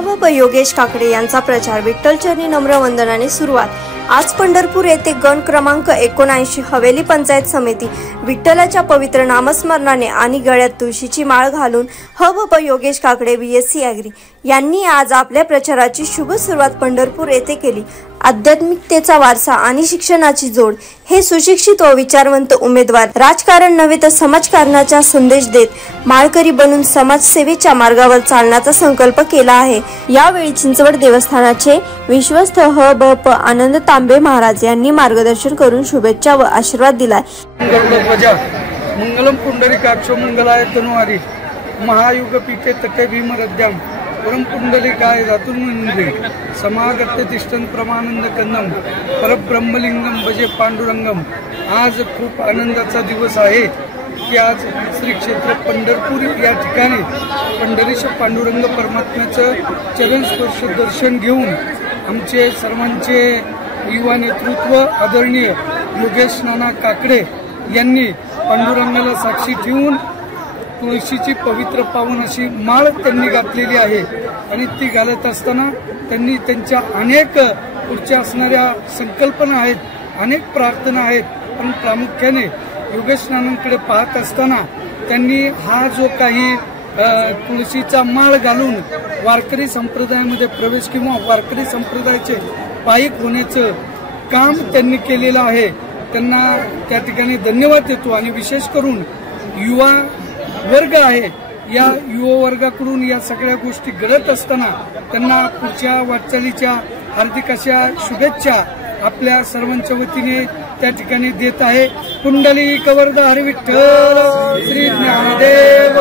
भ योगेश काकडे यांचा प्रचार विठ्ठलचरणी नम्र वंदनाने सुरुवात। आज पंढरपूर येथे गण क्रमांक 79 हवेली पंचायत समिती विठ्ठलाच्या पवित्र नामस्मरणाने आणि गळ्यात तुळशीची माळ घालून भ योगेश काकडे BSc ॲग्री यांनी आज आपल्या प्रचाराची शुभ सुरुवात पंढरपूर येथे केली। आध्यात्मिकतेचा वारसा आणि शिक्षणाची जोड हे सुशिक्षित व विचारवंत उमेदवार राजकारण नव्हे तर समाजकारणाचा संदेश देत माळकरी बनून समाजसेवेच्या मार्गावर चालण्याचा संकल्प केला आहे। यावेळी चिंचवड देवस्थानाचे विश्वस्त भ आनंद तांबे महाराज यांनी मार्गदर्शन करून शुभेच्छा व आशीर्वाद दिला। मंगलम पुंडरीकाक्षो मंगलाय तनुवारी महायुग पीके तटे भीमरद्याम परम पुंडलिकाय जातुर्मुंद्रे समागत्य तिष्ठन प्रमानंद कंदम परब्रह्मलिंगम भजे पांडुरंगम। आज खूप आनंदाचा दिवस आहे की आज श्री क्षेत्र पंढरपूर या ठिकाणी पंढरीश पांडुरंग परमात्म्याचं चरणस्पर्श दर्शन घेऊन आमचे सर्वांचे युवा नेतृत्व आदरणीय योगेश नाना काकडे यांनी पांडुरंगाला साक्षी ठेवून तुळशीची पवित्र पावन अशी माळ त्यांनी घातलेली आहे आणि ती घालत असताना त्यांनी त्यांच्या अनेक पुढच्या असणाऱ्या संकल्पना आहेत, अनेक प्रार्थना आहेत, पण प्रामुख्याने योगेश नानांकडे पाहत असताना त्यांनी हा जो काही तुळशीचा माळ घालून वारकरी संप्रदायामध्ये प्रवेश किंवा वारकरी संप्रदायाचे पायिक होण्याचं काम त्यांनी केलेलं आहे। त्यांना त्या ठिकाणी धन्यवाद देतो आणि विशेष करून युवा वर्ग आहे या युवा वर्गाकडून या सगळ्या गोष्टी घडत असताना त्यांना पुढच्या वाटचालीच्या हार्दिक अशा शुभेच्छा आपल्या सर्वांच्या वतीने त्या ठिकाणी देत आहे। पुंडलिक वरदा हरी विठ्ठल श्री ज्ञानदेव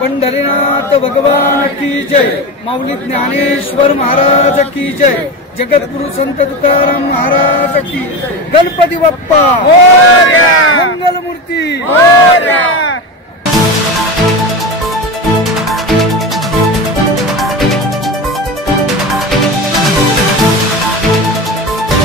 पंढरीनाथ भगवान की जय, माऊली ज्ञानेश्वर महाराज की जय, जगद्गुरु संत तुकाराम महाराज की, गणपती बाप्पा।